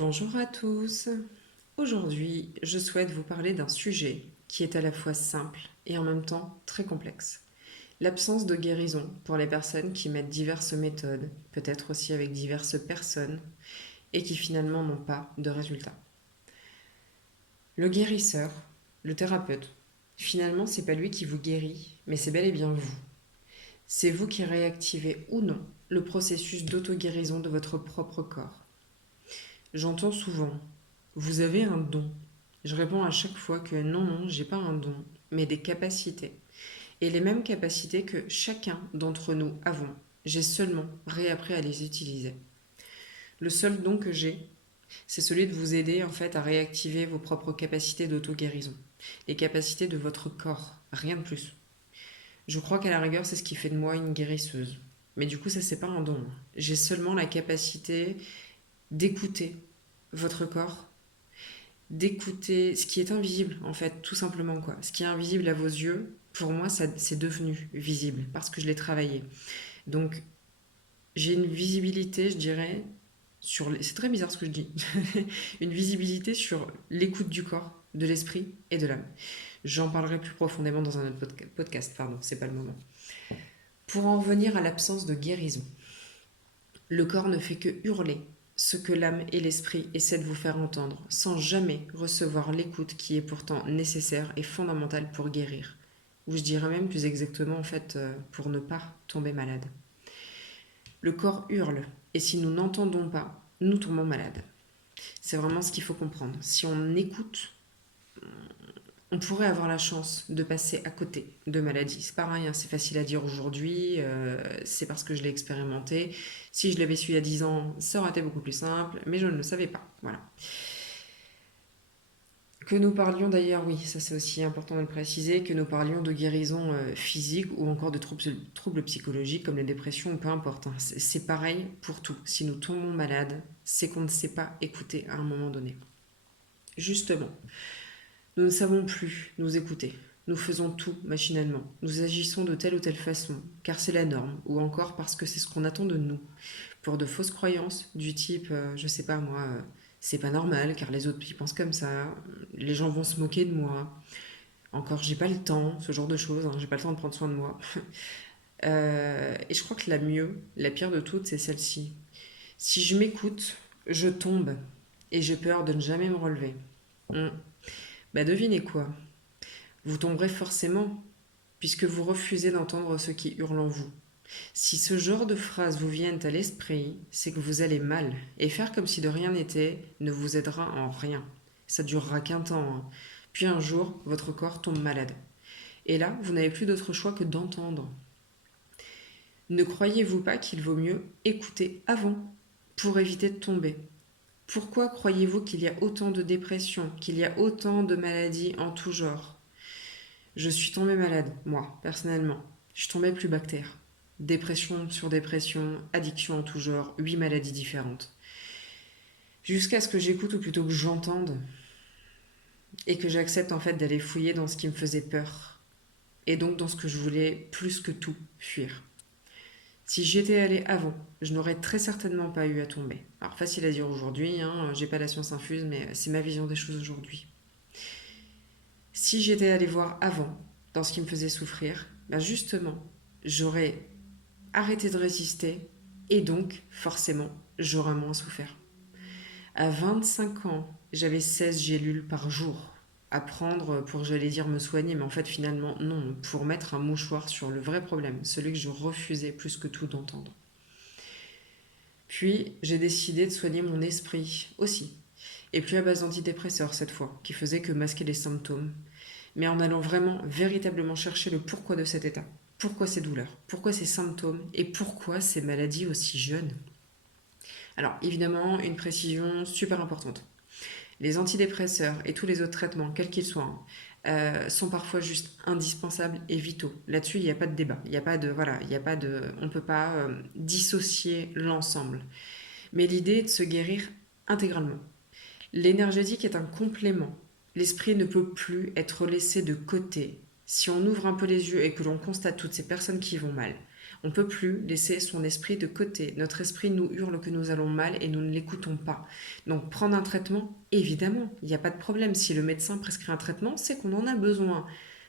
Bonjour à tous. Aujourd'hui, je souhaite vous parler d'un sujet qui est à la fois simple et en même temps très complexe. L'absence de guérison pour les personnes qui mettent diverses méthodes, peut-être aussi avec diverses personnes, et qui finalement n'ont pas de résultat. Le guérisseur, le thérapeute, finalement, c'est pas lui qui vous guérit, mais c'est bel et bien vous. C'est vous qui réactivez ou non le processus d'auto-guérison de votre propre corps. J'entends souvent: vous avez un don. Je réponds à chaque fois que non, non, j'ai pas un don, mais des capacités. Et les mêmes capacités que chacun d'entre nous avons. J'ai seulement réappris à les utiliser. Le seul don que j'ai, c'est celui de vous aider en fait à réactiver vos propres capacités d'auto-guérison. Les capacités de votre corps, rien de plus. Je crois qu'à la rigueur, c'est ce qui fait de moi une guérisseuse. Mais du coup, ça, c'est pas un don. J'ai seulement la capacité d'écouter votre corps, d'écouter ce qui est invisible, en fait, tout simplement, quoi. Ce qui est invisible à vos yeux, pour moi, ça, c'est devenu visible parce que je l'ai travaillé. Donc, j'ai une visibilité, je dirais, c'est très bizarre ce que je dis, une visibilité sur l'écoute du corps, de l'esprit et de l'âme. J'en parlerai plus profondément dans un autre podcast, pardon, c'est pas le moment. Pour en venir à l'absence de guérison, le corps ne fait que hurler ce que l'âme et l'esprit essaient de vous faire entendre, sans jamais recevoir l'écoute qui est pourtant nécessaire et fondamentale pour guérir. Ou je dirais même plus exactement en fait pour ne pas tomber malade. Le corps hurle, et si nous n'entendons pas, nous tombons malades. C'est vraiment ce qu'il faut comprendre. Si on écoute, on pourrait avoir la chance de passer à côté de maladies. C'est pareil, hein, c'est facile à dire aujourd'hui, c'est parce que je l'ai expérimenté. Si je l'avais su il y a 10 ans, ça aurait été beaucoup plus simple, mais je ne le savais pas. Voilà. Que nous parlions d'ailleurs, oui, ça c'est aussi important de le préciser, que nous parlions de guérison physique ou encore de troubles psychologiques comme la dépression ou peu importe, hein. C'est pareil pour tout. Si nous tombons malades, c'est qu'on ne sait pas écouter à un moment donné. Justement, nous ne savons plus nous écouter. Nous faisons tout machinalement. Nous agissons de telle ou telle façon, car c'est la norme, ou encore parce que c'est ce qu'on attend de nous. Pour de fausses croyances du type, je sais pas moi, c'est pas normal, car les autres y pensent comme ça, les gens vont se moquer de moi. Encore, j'ai pas le temps, ce genre de choses, hein, j'ai pas le temps de prendre soin de moi. Et je crois que la pire de toutes, c'est celle-ci. Si je m'écoute, je tombe, et j'ai peur de ne jamais me relever. Hum. Bah devinez quoi? Vous tomberez forcément, puisque vous refusez d'entendre ce qui hurle en vous. Si ce genre de phrases vous viennent à l'esprit, c'est que vous allez mal, et faire comme si de rien n'était ne vous aidera en rien. Ça durera qu'un temps, hein. Puis un jour, votre corps tombe malade. Et là, vous n'avez plus d'autre choix que d'entendre. Ne croyez-vous pas qu'il vaut mieux écouter avant pour éviter de tomber? Pourquoi croyez-vous qu'il y a autant de dépression, qu'il y a autant de maladies en tout genre? Je suis tombée malade, moi, personnellement. Je suis tombée plus bactère. Dépression sur dépression, addiction en tout genre, 8 maladies différentes. Jusqu'à ce que j'écoute ou plutôt que j'entende et que j'accepte en fait d'aller fouiller dans ce qui me faisait peur et donc dans ce que je voulais plus que tout fuir. Si j'y étais allée avant, je n'aurais très certainement pas eu à tomber. Alors facile à dire aujourd'hui, hein, j'ai pas la science infuse, mais c'est ma vision des choses aujourd'hui. Si j'étais allée voir avant, dans ce qui me faisait souffrir, ben justement, j'aurais arrêté de résister et donc, forcément, j'aurais moins souffert. À 25 ans, j'avais 16 gélules par jour à prendre pour, j'allais dire, me soigner, mais en fait, finalement, non, pour mettre un mouchoir sur le vrai problème, celui que je refusais plus que tout d'entendre. Puis, j'ai décidé de soigner mon esprit aussi, et plus à base d'antidépresseurs cette fois, qui faisaient que masquer les symptômes, mais en allant vraiment, véritablement chercher le pourquoi de cet état. Pourquoi ces douleurs? Pourquoi ces symptômes? Et pourquoi ces maladies aussi jeunes? Alors, évidemment, une précision super importante. Les antidépresseurs et tous les autres traitements, quels qu'ils soient, sont parfois juste indispensables et vitaux. Là-dessus, il n'y a pas de débat. Il n'y a pas de, voilà, il y a pas de, on ne peut pas dissocier l'ensemble. Mais l'idée est de se guérir intégralement. L'énergétique est un complément. L'esprit ne peut plus être laissé de côté. Si on ouvre un peu les yeux et que l'on constate toutes ces personnes qui vont mal, On ne peut plus laisser son esprit de côté. Notre esprit nous hurle que nous allons mal et nous ne l'écoutons pas. Donc prendre un traitement, évidemment, il n'y a pas de problème. Si le médecin prescrit un traitement, c'est qu'on en a besoin.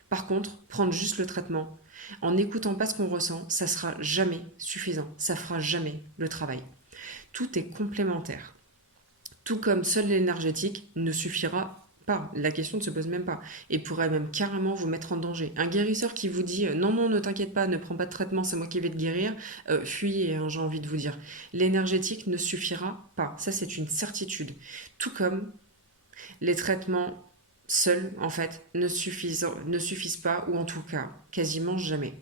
Par contre, prendre juste le traitement, en n'écoutant pas ce qu'on ressent, ça sera jamais suffisant. Ça fera jamais le travail. Tout est complémentaire. Tout comme seul l'énergétique ne suffira pas. La question ne se pose même pas. Et pourrait même carrément vous mettre en danger. Un guérisseur qui vous dit non, non, ne t'inquiète pas, ne prends pas de traitement, c'est moi qui vais te guérir, fuyez, hein, j'ai envie de vous dire. L'énergétique ne suffira pas. Ça, c'est une certitude. Tout comme les traitements seuls, en fait, ne suffisent pas, ou en tout cas, quasiment jamais.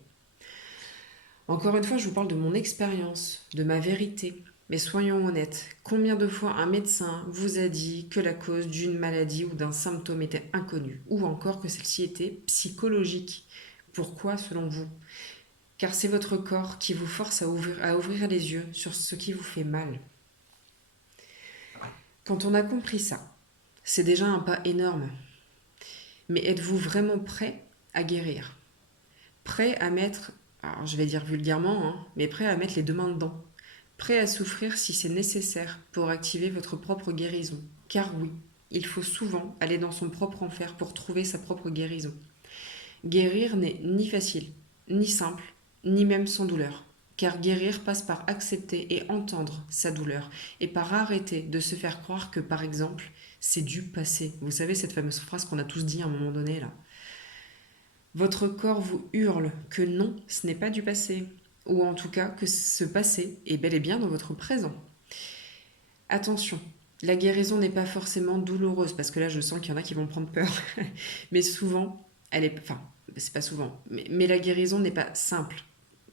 Encore une fois, je vous parle de mon expérience, de ma vérité. Mais soyons honnêtes, combien de fois un médecin vous a dit que la cause d'une maladie ou d'un symptôme était inconnue, ou encore que celle-ci était psychologique? Pourquoi selon vous? Car c'est votre corps qui vous force à ouvrir les yeux sur ce qui vous fait mal. Quand on a compris ça, c'est déjà un pas énorme. Mais êtes-vous vraiment prêt à guérir? Prêt à mettre, alors je vais dire vulgairement, hein, mais prêt à mettre les deux mains dedans? Prêt à souffrir si c'est nécessaire pour activer votre propre guérison? Car oui, il faut souvent aller dans son propre enfer pour trouver sa propre guérison. Guérir n'est ni facile, ni simple, ni même sans douleur. Car guérir passe par accepter et entendre sa douleur, et par arrêter de se faire croire que, par exemple, c'est du passé. Vous savez, cette fameuse phrase qu'on a tous dit à un moment donné, là. Votre corps vous hurle que non, ce n'est pas du passé, ou en tout cas que ce passé est bel et bien dans votre présent. Attention, la guérison n'est pas forcément douloureuse, parce que là je sens qu'il y en a qui vont prendre peur, mais souvent, elle est... Enfin, c'est pas souvent, mais la guérison n'est pas simple.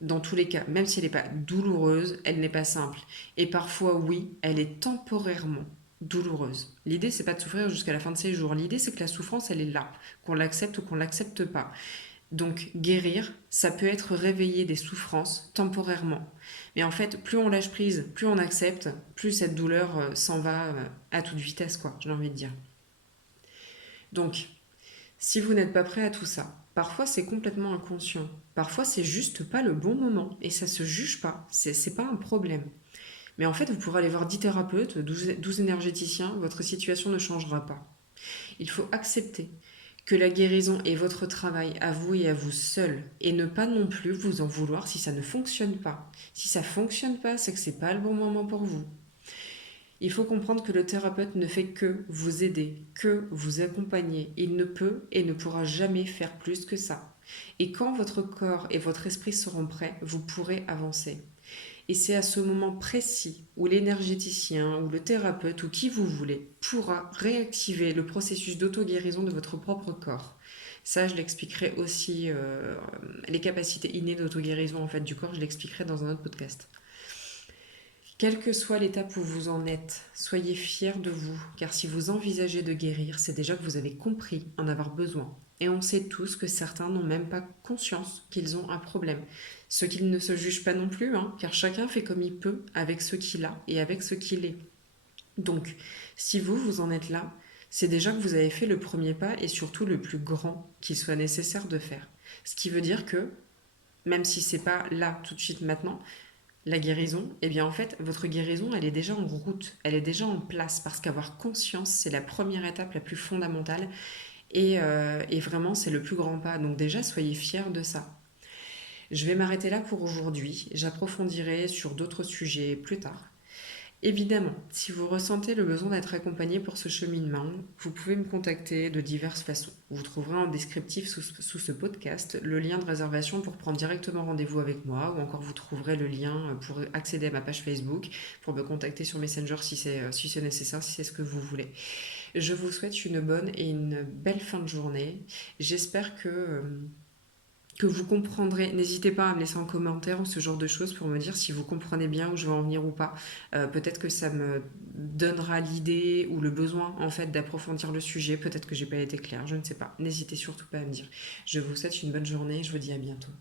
Dans tous les cas, même si elle n'est pas douloureuse, elle n'est pas simple. Et parfois, oui, elle est temporairement douloureuse. L'idée, c'est pas de souffrir jusqu'à la fin de ses jours. L'idée, c'est que la souffrance, elle est là, qu'on l'accepte ou qu'on l'accepte pas. Donc guérir, ça peut être réveiller des souffrances temporairement. Mais en fait, plus on lâche prise, plus on accepte, plus cette douleur s'en va à toute vitesse, quoi, j'ai envie de dire. Donc, si vous n'êtes pas prêt à tout ça, parfois c'est complètement inconscient. Parfois c'est juste pas le bon moment et ça se juge pas. C'est pas un problème. Mais en fait, vous pourrez aller voir 10 thérapeutes, 12 énergéticiens, votre situation ne changera pas. Il faut accepter que la guérison est votre travail à vous et à vous seul, et ne pas non plus vous en vouloir si ça ne fonctionne pas. Si ça fonctionne pas, c'est que c'est pas le bon moment pour vous. Il faut comprendre que le thérapeute ne fait que vous aider, que vous accompagner. Il ne peut et ne pourra jamais faire plus que ça. Et quand votre corps et votre esprit seront prêts, vous pourrez avancer. Et c'est à ce moment précis où l'énergéticien ou le thérapeute ou qui vous voulez pourra réactiver le processus d'auto-guérison de votre propre corps. Ça, je l'expliquerai aussi, les capacités innées d'auto-guérison en fait, du corps, je l'expliquerai dans un autre podcast. Quelle que soit l'étape où vous en êtes, soyez fiers de vous, car si vous envisagez de guérir, c'est déjà que vous avez compris en avoir besoin. Et on sait tous que certains n'ont même pas conscience qu'ils ont un problème. Ce qu'ils ne se jugent pas non plus, hein, car chacun fait comme il peut avec ce qu'il a et avec ce qu'il est. Donc, si vous en êtes là, c'est déjà que vous avez fait le premier pas et surtout le plus grand qu'il soit nécessaire de faire. Ce qui veut dire que, même si c'est pas là tout de suite maintenant, la guérison, eh bien en fait, votre guérison, elle est déjà en route, elle est déjà en place, parce qu'avoir conscience, c'est la première étape la plus fondamentale, et vraiment, c'est le plus grand pas. Donc déjà, soyez fiers de ça. Je vais m'arrêter là pour aujourd'hui, j'approfondirai sur d'autres sujets plus tard. Évidemment, si vous ressentez le besoin d'être accompagné pour ce cheminement, vous pouvez me contacter de diverses façons. Vous trouverez en descriptif sous ce podcast le lien de réservation pour prendre directement rendez-vous avec moi, ou encore vous trouverez le lien pour accéder à ma page Facebook, pour me contacter sur Messenger si c'est nécessaire, si c'est ce que vous voulez. Je vous souhaite une bonne et une belle fin de journée. J'espère que vous comprendrez. N'hésitez pas à me laisser en commentaire ce genre de choses pour me dire si vous comprenez bien où je veux en venir ou pas. Peut-être que ça me donnera l'idée ou le besoin en fait d'approfondir le sujet. Peut-être que j'ai pas été claire, je ne sais pas. N'hésitez surtout pas à me dire. Je vous souhaite une bonne journée, je vous dis à bientôt.